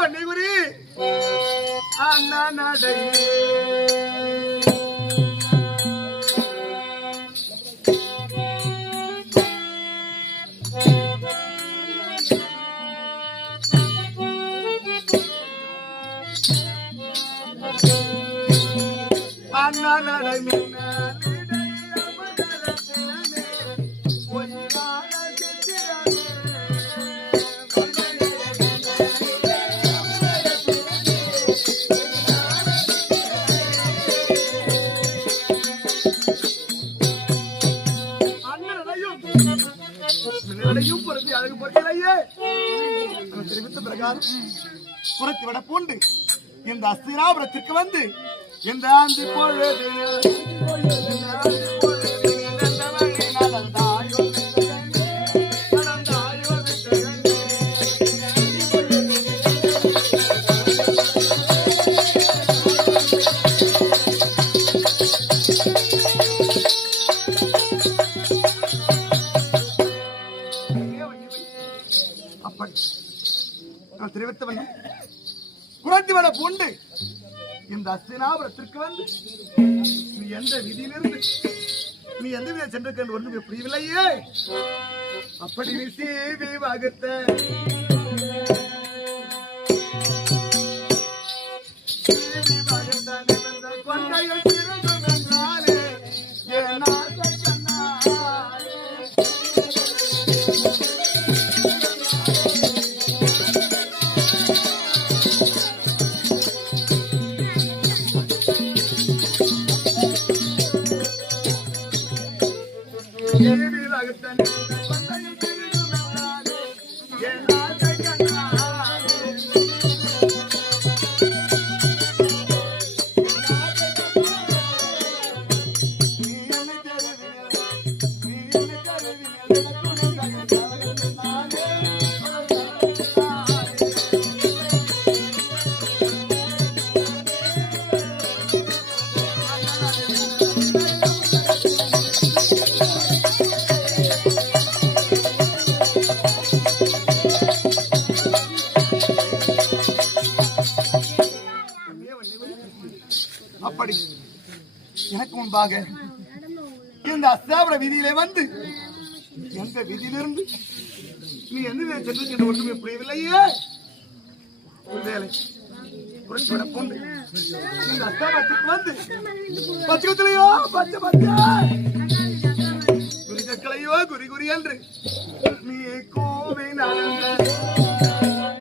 வன்னிகுரி அண்ணா நடை அண்ணா நடை புறத்தி அழகு பொறுக்கலையே தெரிவித்த பிரகாரம் புறத்தி விட பூண்டு இந்த அஸ்தினாபுரத்திற்கு வந்து இந்த ஆண்டு பொழுது தெரிவித்தவன் புறத்தி விட பூண்டு இந்த அஸ்தினாபுரத்திற்கு வந்து நீ எந்த விதியிலிருந்து நீ எந்த வித சென்றிருக்க ஒன்று புரியவில்லையே அப்படி நீ சீவி வகுத்த கொண்டைகள் திருகும் என்றாலே அப்படி எனக்கு முன்பாக இந்த அஸ்தாபுர வீதியிலே வந்து எந்த வீதியிலிருந்து நீ எந்த சென்று ஒன்றுமே புரியவில்லையே ஒருவேளை புரட்சிவிட கொண்டு இந்த அஸ்தாபுரத்துக்கு வந்து பச்சையோ பச்சை பச்சை குறிகளையோ குறி குறி என்று நீ கோவை நடந்த